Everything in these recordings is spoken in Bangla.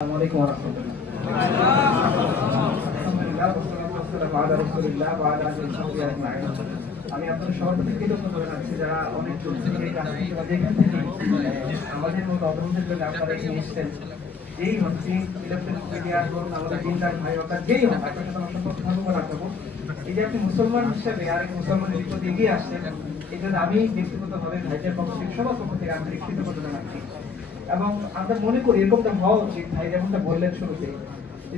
আসসালামু আলাইকুম ওয়া রাহমাতুল্লাহ। আমি আপনাদের সভাপতি কৃতজ্ঞতা জানাচ্ছি যারা অনেক দূর থেকে যেখান থেকে আমাদের মতো অবরোধের জন্য আপনারা এখানে এসেছেন। যেই হচ্ছে ইলেকট্রনিক মিডিয়া বলুন আমাদের দিনদার ভাই অর্থাৎ যেই হোক আপনার সাথে আমার সম্পর্ক ধন্যবাদ রাখবো। এই যে আপনি মুসলমান হিসেবে আরেক মুসলমানের বিপদে এগিয়ে আসছেন, এই জন্য আমি ব্যক্তিগতভাবে ভাইদের পক্ষ থেকে সবার পক্ষ থেকে আন্তরিক কৃতজ্ঞতা জানাচ্ছি। এবং আমরা মনে করি এরকমটা হওয়া উচিত। ভাই যেমনটা বললেন শুরুতে,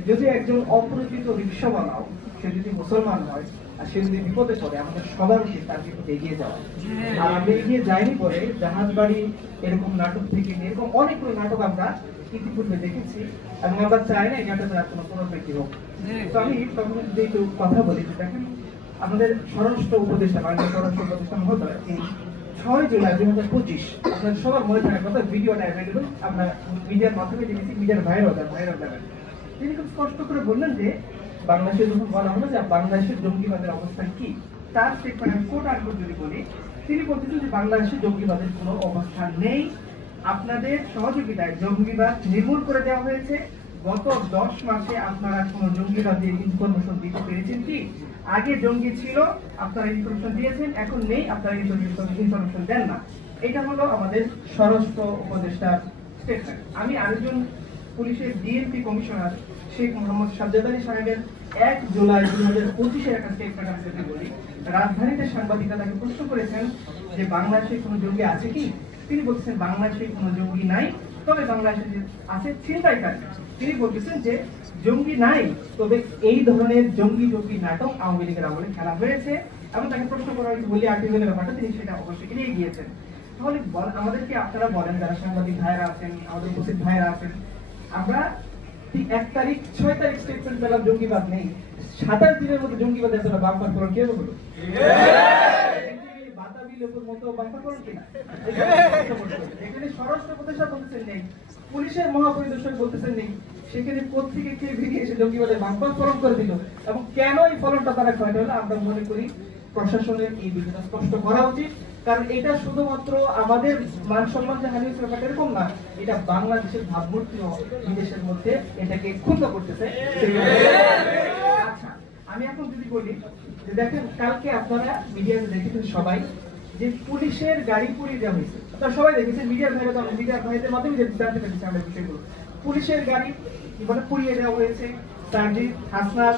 যদি একজন অপরিচিত রিক্সাওয়ালাও সে যদি মুসলমান হয় আর সে যদি বিপদে পড়ে, আমাদের সবার উচিত তার বিপদে এগিয়ে যাওয়া। আর আমরা এগিয়ে যাইনি বলে জাহাজবাড়ি এরকম নাটক থেকে এরকম অনেকগুলো নাটক আমরা ইতিপূর্বে দেখেছি এবং আমরা চাই না এই নাটকের কোনো পুনরাবৃত্তি হোক। তো আমি তখন যদি একটু কথা বলি, দেখেন আমাদের স্বরাষ্ট্র উপদেষ্টা মাননীয় স্বরাষ্ট্র উপদেষ্টা মহোদয় এই 6 জুলাই 2025 আপনাদের সবার মনে থাকার কথা, ভিডিওটা অ্যাভেলেবল, আমরা মিডিয়ার মাধ্যমে দেখেছি, মিডিয়ার ভাইরাল যাবেন। তিনি খুব স্পষ্ট করে বললেন যে বাংলাদেশে যখন বলা হলো যে বাংলাদেশের জঙ্গিবাদের অবস্থান কি, তার স্টেটমেন্ট আমি কোট আনকোট যদি বলি, তিনি বলতেছেন যে বাংলাদেশে জঙ্গিবাদের কোনো অবস্থান নেই, আপনাদের সহযোগিতায় জঙ্গিবাদ নির্মূল করে দেওয়া হয়েছে। গত 10 মাসে আপনারা কোন জঙ্গিবাদের ইনফরমেশন দিতে পেরেছেন কি? আগে জঙ্গি ছিল, আপনারা ইনফরমেশন দিয়েছেন, এখন নেই, আপনারা ইনফরমেশন দেন না। এটা হলো আমাদের স্বরাষ্ট্র উপদেষ্টার স্টেটমেন্ট। আমি আরেকজন পুলিশের ডিএমপি কমিশনার শেখ মোহাম্মদ সাজ্জাদ আলী সাহেবের 1 জুলাই 2025 একটা স্টেটমেন্ট আমি যদি বলি, রাজধানীতে সাংবাদিকরা তাকে প্রশ্ন করেছেন যে বাংলাদেশে কোনো জঙ্গি আছে কি? তিনি বলছেন বাংলাদেশে কোনো জঙ্গি নাই, তবে বাংলাদেশে আছে ছিনতাইকারী। তিনি বলতেছেন যে জঙ্গি নাই, তবে এই ধরনের জঙ্গি নাটক আওয়ামী লীগের আমলে খেলা হয়েছে এবং তাকে প্রশ্ন করা হয়েছে বলি আর্টিকেলের ব্যাপারটা, তিনি সেটা অবশ্যই এড়িয়ে গিয়েছেন। তাহলে আমাদেরকে আপনারা বলেন, যারা সাংবাদিক ভাইরা আছেন, আমাদের উপস্থিত ভাইরা আছেন, আমরা 1 তারিখ 6 তারিখ স্টেটমেন্ট পেলাম জঙ্গিবাদ নেই, 27 দিনের মধ্যে জঙ্গিবাদ এত বাম্পার করো কে বললো? এখানে স্বরাষ্ট্র উপদেষ্টা বলতেছেন নেই, পুলিশের মহাপরিদর্শক বলতেছেন নেই, সেখানে কোত্থেকে কে বেরিয়ে এসে জঙ্গিবাদের বাম্পার ফলন করে দিল এবং কেন এই ফলনটা তারা ঘটে হলো? আমরা মনে করি প্রশাসনের এই বিষয়টা স্পষ্ট করা উচিত, কারণ এটা শুধুমাত্র আমাদের মান সম্মান যে হানি হচ্ছে ব্যাপারটা এরকম না, এটা বাংলাদেশের ভাবমূর্তিও বিদেশের মধ্যে এটাকে ক্ষুণ্ণ করতেছে। আচ্ছা, আমি এখন যদি বলি যে দেখেন কালকে আপনারা মিডিয়াতে দেখেছেন সবাই যে পুলিশের গাড়ি পুড়িয়ে দেওয়া হয়েছে, আপনারা সবাই দেখেছেন, মিডিয়ার ভাইদের মাধ্যমে জানতে পেরেছি আমরা বিষয়গুলো। পুলিশের গাড়ি পুড়িয়ে দেওয়া হয়েছে, সার্জিদ হাসনাত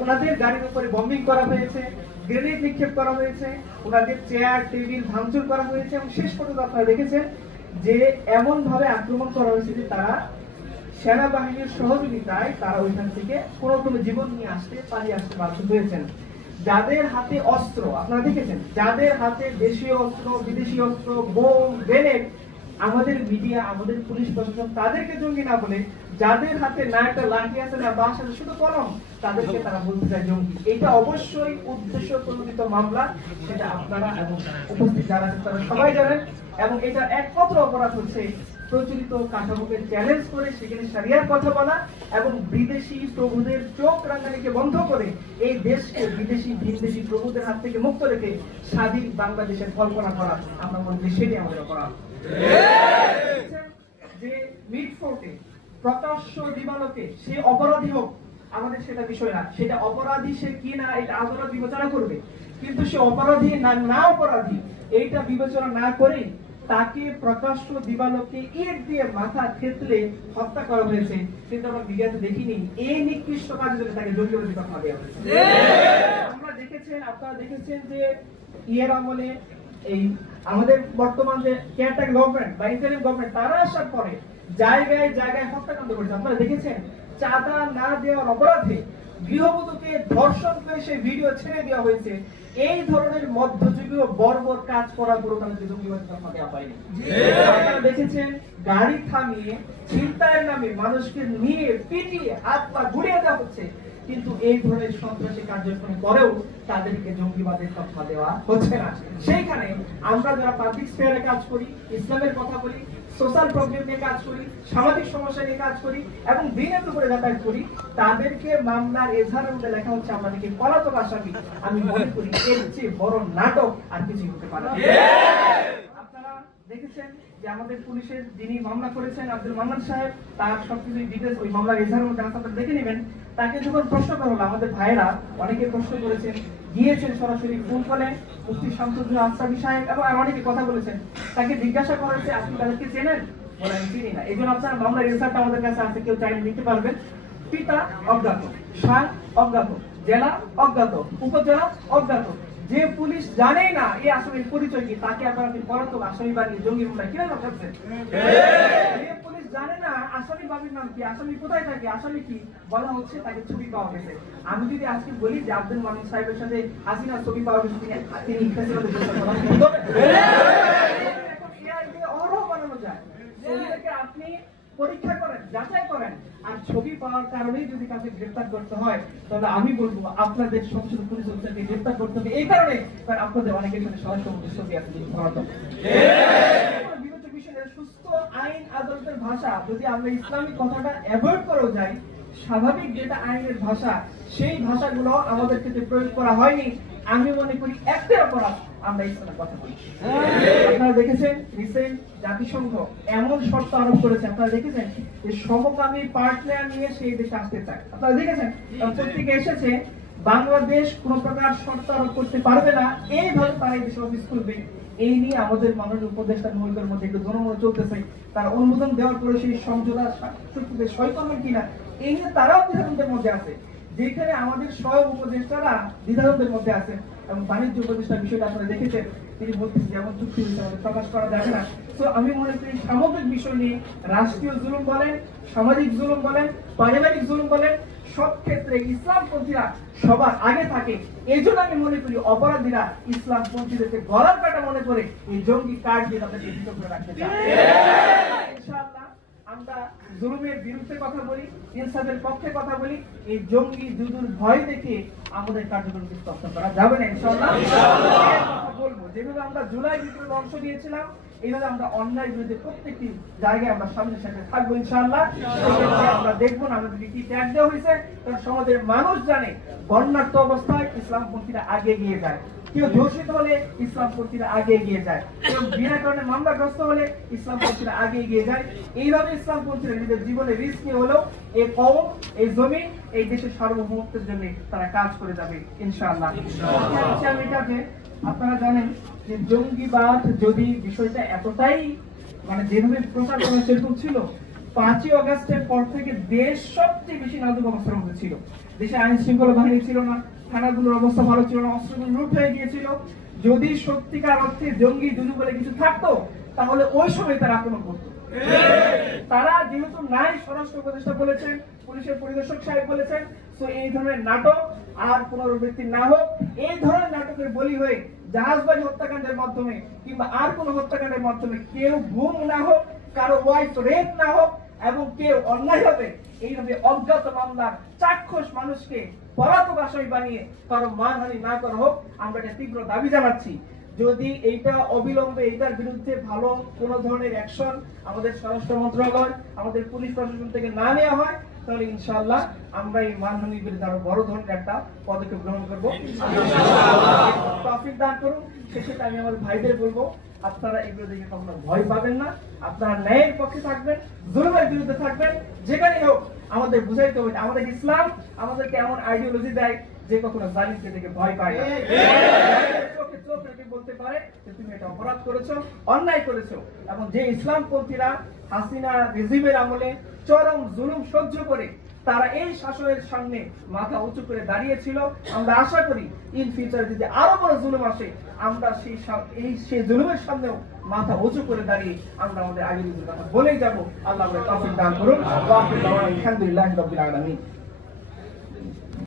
ওনাদের গাড়ির উপরে বম্বিং করা হয়েছে, গ্রেনেড নিক্ষেপ করা হয়েছে, ওনাদের চেয়ার টেবিল ভাঙচুর করা হয়েছে এবং শেষ পর্যন্ত আপনারা দেখেছেন যে এমন ভাবে আক্রমণ করা হয়েছে যে তারা সেনাবাহিনীর সহযোগিতায় তারা ওইখান থেকে কোনো জীবন নিয়ে পালিয়ে আসতে বাধ্য হয়েছেন। যাদের হাতে অস্ত্র আপনারা দেখেছেন, যাদের হাতে দেশীয় অস্ত্র বিদেশি অস্ত্র বোম গ্রেনেড, আমাদের মিডিয়া আমাদের পুলিশ প্রশাসন তাদেরকে জঙ্গি না বলে, যাদের হাতে না একটা লাঠি আছে না বাঁশ আছে শুধু কলম, তাদেরকে তারা বলতে চায় জঙ্গি। এটা অবশ্যই উদ্দেশ্য প্রণোদিত মামলা, সেটা আপনারা এবং উপস্থিত যারা আছেন তারা সবাই জানেন। এবং এটা একমাত্র অপরাধ হচ্ছে প্রচলিত কাঠামোকে চ্যালেঞ্জ করে সেখানে শরিয়ার কথা বলা এবং বিদেশি প্রভুদের চোখ রাঙানিকে বন্ধ করে এই দেশকে বিদেশি ভিনদেশি প্রভুদের হাত থেকে মুক্ত রেখে স্বাধীন বাংলাদেশের কল্পনা করা, আমরা মনে করি সেটাই আমাদের অপরাধ। যে মিড ফোর্টে প্রকাশ্য দিবালোকে সে অপরাধী হোক, আমাদের সেটা বিষয় না, সেটা অপরাধী সে কি না এটা আদালত বিবেচনা করবে, কিন্তু সে অপরাধী না অপরাধী এইটা বিবেচনা না করে তাকে প্রকাশ্য দিবালোকে ইট দিয়ে মাথা থেতলে হত্যা করা হয়েছে, সেটা আমরা মিডিয়াতে দেখিনি। এই নিকৃষ্ট কাজের জন্য তাকে জঙ্গিবাদী কথা দেওয়া হয়েছে। আমরা দেখেছেন, আপনারা দেখেছেন যে ইয়ের আমলে এই আমাদের বর্তমান যে কেয়ারটেকার গভর্নমেন্ট বা ইন্টারিম গভর্নমেন্ট তারা আসার পরে জায়গায় জায়গায় হত্যাকাণ্ড করেছে। আপনারা দেখেছেন চাঁদা না দেওয়ার অপরাধে গৃহবধূকে ধর্ষণ করে সেই ভিডিও ছেড়ে দেওয়া হয়েছে। এই ধরনের মধ্যযুগীয় বর্বর কাজ করার পুরো তাদের জঙ্গিবাদী কথা দেওয়া হয়নি। আপনারা দেখেছেন গাড়ি থামিয়ে ছিনতাইয়ের নামে মানুষকে নিয়ে পিটিয়ে হাত পা ঘুরিয়ে দেওয়া হচ্ছে, কিন্তু এই ধরনের সন্ত্রাসী কার্যক্রম করেও তাদেরকে জঙ্গিবাদের কথা দেওয়া হচ্ছে না। সেইখানে আমরা যারা পাবলিক স্পেয়ারে কাজ করি, ইসলামের কথা বলি, সোশ্যাল প্রবলেম নিয়ে কাজ করি, সামাজিক সমস্যা নিয়ে কাজ করি এবং দিনের উপরে যাতায়াত করি, তাদেরকে মামলার এজাহারের মধ্যে লেখা হচ্ছে আমাদেরকে পলাতক আসামি। আমি মনে করি এর চেয়ে বড় নাটক আর কিছু হতে পারে না। আপনারা দেখেছেন যে আমাদের পুলিশের যিনি মামলা করেছেন আব্দুল মান্নান সাহেব, তার সবকিছু ডিটেলস ওই মামলার এজাহারের মধ্যে আপনারা দেখে নেবেন। তাকে যখন প্রশ্ন করা হলো, আমাদের ভাইয়েরা অনেকে প্রশ্ন করেছেন, গিয়েছেন সরাসরি ফোন করে মুফতি শামসুজ্জোহা আসরাফি সাহেব এবং আর অনেকে কথা বলেছেন। তাকে জিজ্ঞাসা করা হয়েছে, আপনি তাদেরকে চেনেন? বলে আমি চিনি না। এই জন্য আপনারা মামলার রেজাল্টটা আমাদের কাছে আছে, কেউ চাইলে নিতে পারবেন। পিতা অজ্ঞাত, সার অজ্ঞাত, জেলা অজ্ঞাত, উপজেলা অজ্ঞাত। যে পুলিশ জানেই না এই আসামির পরিচয় কি, তাকে আপনারা পলাতক আসামি বানিয়ে জঙ্গি মামলায় কিভাবে রাখছেন? যে পুলিশ জানে না আসামি বাবির নাম কি, আসামি কোথায় থাকে, আসামি কি, বলা হচ্ছে তাকে ছবি পাওয়া গেছে। আমি যদি আজকে বলি যে আব্দুল মান্নান সাহেবের সাথে হাসিনার ছবি পাওয়া গেছে, তিনি ফেসিলিটি বানানো যায়। ছবিটাকে আপনি পরীক্ষা করেন, যাচাই করেন, আর ছবি পাওয়ার কারণেই যদি কাউকে গ্রেফতার করতে হয়, তাহলে আমি বলবো আপনাদের সংসদ পুলিশ অফিসারকে গ্রেফতার করতে হবে এই কারণে, কারণ আপনাদের অনেকের সাথে স্বরাষ্ট্রমন্ত্রীর ছবি আছে। বিগত বিষয়ের সুস্থ আইন আদালতের ভাষা যদি আমরা ইসলামিক কথাটা অ্যাভয়েড করেও যাই, স্বাভাবিক যেটা আইনের ভাষা, সেই ভাষাগুলো আমাদের ক্ষেত্রে প্রয়োগ করা হয়নি। আমি মনে করি একটার অপরাধ আমরা ইসলামের কথা বলি। আপনারা দেখেছেন রিসেন্ট জাতিসংঘ এমন শর্ত আরোপ করেছে, আপনারা দেখেছেন যে সমকামী পার্টনার নিয়ে সেই দেশে আসতে চায়। আপনারা দেখেছেন পত্রিকা এসেছে, বাংলাদেশ কোন প্রকার শর্ত আরোপ করতে পারবে না, এইভাবে তারা এই দেশে অফিস খুলবে। এই নিয়ে আমাদের মাননীয় উপদেষ্টা মহোদয়ের মধ্যে একটু জনমত চলতেছে, তারা অনুমোদন দেওয়ার পরে সেই সমঝোতা সই করবেন কিনা, এই নিয়ে তারাও দ্বিধাদ্বন্দ্বের মধ্যে আছে। যেখানে আমাদের স্বয়ং উপদেষ্টারা দ্বিধাদ্বন্দ্বের মধ্যে আছে। এবং বাণিজ্য উপদেষ্টার বিষয়টা আপনারা দেখেছেন, তিনি বলতেছেন যেমন চুক্তি প্রকাশ করা যাবে না। তো আমি মনে করি সামগ্রিক বিষয় নিয়ে রাষ্ট্রীয় জুলুম বলেন, সামাজিক জুলুম বলেন, পারিবারিক জুলুম বলেন, সব ক্ষেত্রে ইসলামপন্থীরা সবার আগে থাকে। এই জন্য আমি মনে করি অপরাধীরা ইসলামপন্থীদেরকে গলার কাটা মনে করে এই জঙ্গি কার্ড দিয়ে তাদেরকে বিরত করে রাখতে চায়। ইনশাআল্লাহ আমরা জুলুমের বিরুদ্ধে কথা বলি, ইনসাফের পক্ষে কথা বলি। এই জঙ্গি জুজুর ভয় দেখে আমাদের কার্যক্রম স্তব্ধ করা যাবে না। ইনশাআল্লাহ বলবো, যেভাবে আমরা জুলাই বিপ্লবে অংশ নিয়েছিলাম, এইভাবে আমরা অন্যায় বিরুদ্ধে প্রত্যেকটি জায়গায় আমরা সামনে সামনে থাকবো। ইনশাআল্লাহ আমরা দেখবো না আমাদেরকে কি ত্যাগ দেওয়া হয়েছে, কারণ সমাজের মানুষ জানে বন্যার্থ অবস্থায় ইসলামপন্থীরা আগে এগিয়ে যায়, কেউ ধর্ষিত হলে ইসলামপন্থীরা আগে এগিয়ে যায়, কেউ বিনা কারণে মামলাগ্রস্ত হলে ইসলামপন্থীরা আগে এগিয়ে যায়। এইভাবে ইসলামপন্থীরা নিজের জীবনে রিস্ক নিয়ে হলেও এই কওম, এই জমি, এই দেশের সার্বভৌমত্বের জন্য তারা কাজ করে যাবে ইনশাআল্লাহ। আপনারা জানেন যে জঙ্গিবাদ যদি বিষয়টা এতটাই মানে যেভাবে প্রচার করা সেরকম ছিল, 5ই আগস্টের পর থেকে দেশ সবচেয়ে বেশি নাজুক অবস্থার মধ্যে ছিল। দেশে আইন শৃঙ্খলা বাহিনী ছিল না, থানাগুলোর অবস্থা ভালো ছিল না, অস্ত্রগুলো লুট হয়ে গিয়েছিল। যদি সত্যিকার অর্থে জঙ্গি জুজু বলে কিছু থাকতো, তাহলে ওই সময় তারা আক্রমণ করতো। তারা যেহেতু নাই, স্বরাষ্ট্র উপদেষ্টা বলেছেন, পুলিশের পরিদর্শক সাহেব বলেছেন, তো এই ধরনের নাটক আর পুনরাবৃত্তি না হোক। এই ধরনের নাটকের বলি হয়ে জাহাজবাড়ি হত্যাকাণ্ডের মাধ্যমে কিংবা আর কোন হত্যাকাণ্ডের মাধ্যমে কেউ গুম না হোক, কারো ওয়াইফ রেপ না হোক, এবং কেউ অন্যায় হবে এইভাবে অজ্ঞাত মামলার চাক্ষুষ মানুষকে পলাতক আসামি বানিয়ে কারো মানহানি না করা হোক, আমরা এটা তীব্র দাবি জানাচ্ছি। যদি এইটা অবিলম্বে এইটার বিরুদ্ধে ভালো কোন ধরনের অ্যাকশন আমাদের স্বরাষ্ট্র মন্ত্রণালয়, আমাদের পুলিশ প্রশাসন থেকে না নেওয়া হয়, তাহলে ইনশাআল্লাহ আমরা এই মানহানির বিরুদ্ধে আরো বড় ধরনের একটা পদক্ষেপ গ্রহণ করবো। তৌফিক দান করুন। শেষে আমি আমার ভাইদের বলবো, আপনারা এগুলো দেখে কখনো ভয় পাবেন না, আপনারা ন্যায়ের পক্ষে থাকবেন, জুলুমের বিরুদ্ধে থাকবেন। যেখানে হোক আমাদের বুঝাইতে হবে আমাদের ইসলাম আমাদেরকে এমন আইডিওলজি দেয় যে কখনো জালিমকে দেখে ভয় পায় না, চোখে চোখ রেখে বলতে পারে যে তুমি এটা অপরাধ করেছো, অন্যায় করেছো। এবং যে ইসলামপন্থীরা হাসিনা রেজিমের আমলে চরম জুলুম সহ্য করে তারা এই শাসনের সামনে মাথা উঁচু করে দাঁড়িয়েছিল, আমরা আশা করি ইন ফিউচার যদি আরো বড় জুলুম আসে, আমরা সেই জুলুমের সামনেও মাথা উঁচু করে দাঁড়িয়ে আমরা আমাদের আইডিওলজির কথা বলেই যাবো। আল্লাহ আমাদের তৌফিক দান করুন। আলহামদুলিল্লাহ রাব্বিল আলামিন।